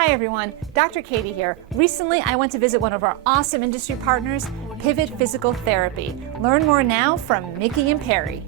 Hi everyone, Dr. Katie here. Recently, I went to visit one of our awesome industry partners, Pivot Physical Therapy. Learn more now from Mickey and Perry.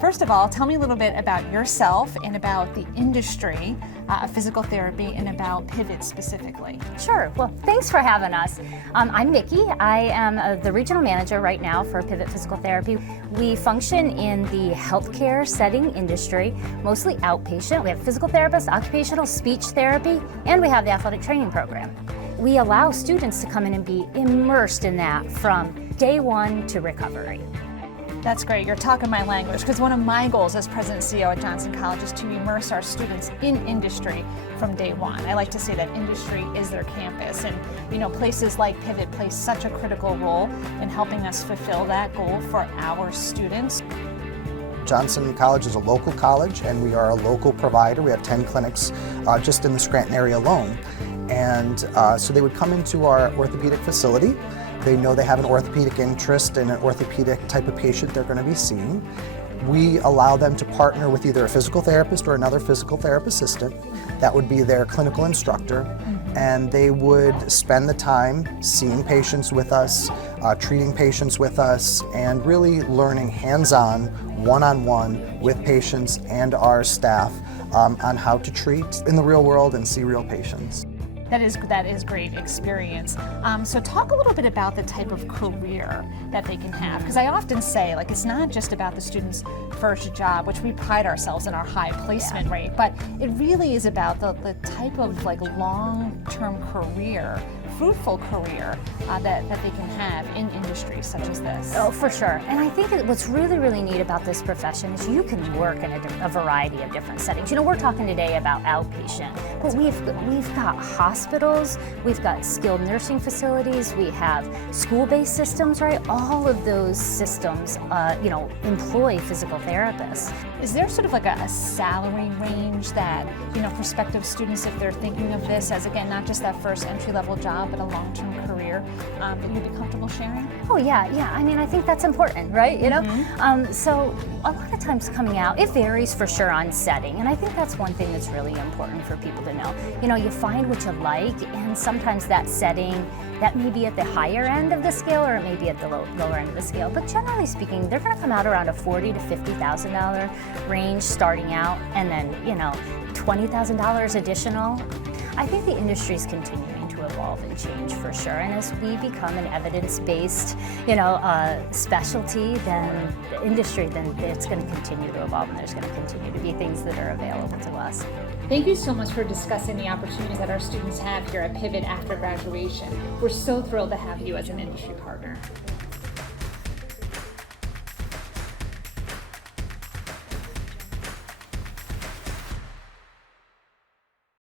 First of all, tell me a little bit about yourself and about the industry of physical therapy and about Pivot specifically. Sure. Well, thanks for having us. I'm Mickey. I am the regional manager right now for Pivot Physical Therapy. We function in the healthcare setting industry, mostly outpatient. We have physical therapists, occupational speech therapy, and we have the athletic training program. We allow students to come in and be immersed in that from day one to recovery. That's great. You're talking my language, because one of my goals as president and CEO at Johnson College is to immerse our students in industry from day one. I like to say that industry is their campus, and places like Pivot play such a critical role in helping us fulfill that goal for our students. Johnson College is a local college, and we are a local provider. We have 10 clinics just in the Scranton area alone. And so they would come into our orthopedic facility. They know they have an orthopedic interest in an orthopedic type of patient they're going to be seeing. We allow them to partner with either a physical therapist or another physical therapist assistant. That would be their clinical instructor. And they would spend the time seeing patients with us, treating patients with us, and really learning hands-on, one-on-one with patients and our staff on how to treat in the real world and see real patients. That is great experience. So talk a little bit about the type of career that they can have, because I often say, it's not just about the student's first job, which we pride ourselves in our high placement rate, but it really is about the type of long-term career, fruitful career that they can have in industries such as this. Oh, for sure. And I think what's really, really neat about this profession is you can work in a variety of different settings. We're talking today about outpatient, but we've got hospitals, we've got skilled nursing facilities, we have school-based systems, right? All of those systems, employ physical therapists. Is there sort of a salary range that, prospective students, if they're thinking of this as, again, not just that first entry-level job, but a long-term career, that you'd be comfortable sharing? Oh, yeah. I mean, I think that's important, right? So a lot of times coming out, it varies for sure on setting, and I think that's one thing that's really important for people to know. You find what you like, and sometimes that setting, that may be at the higher end of the scale, or it may be at the lower end of the scale. But generally speaking, they're going to come out around a $40,000 to $50,000 range starting out, and then $20,000 additional. I think the industry is continuing to evolve and change for sure. And as we become an evidence-based, specialty, then the industry, then it's going to continue to evolve, and there's going to continue to be things that are available to us. Thank you so much for discussing the opportunities that our students have here at Pivot after graduation. We're so thrilled to have you as an industry partner.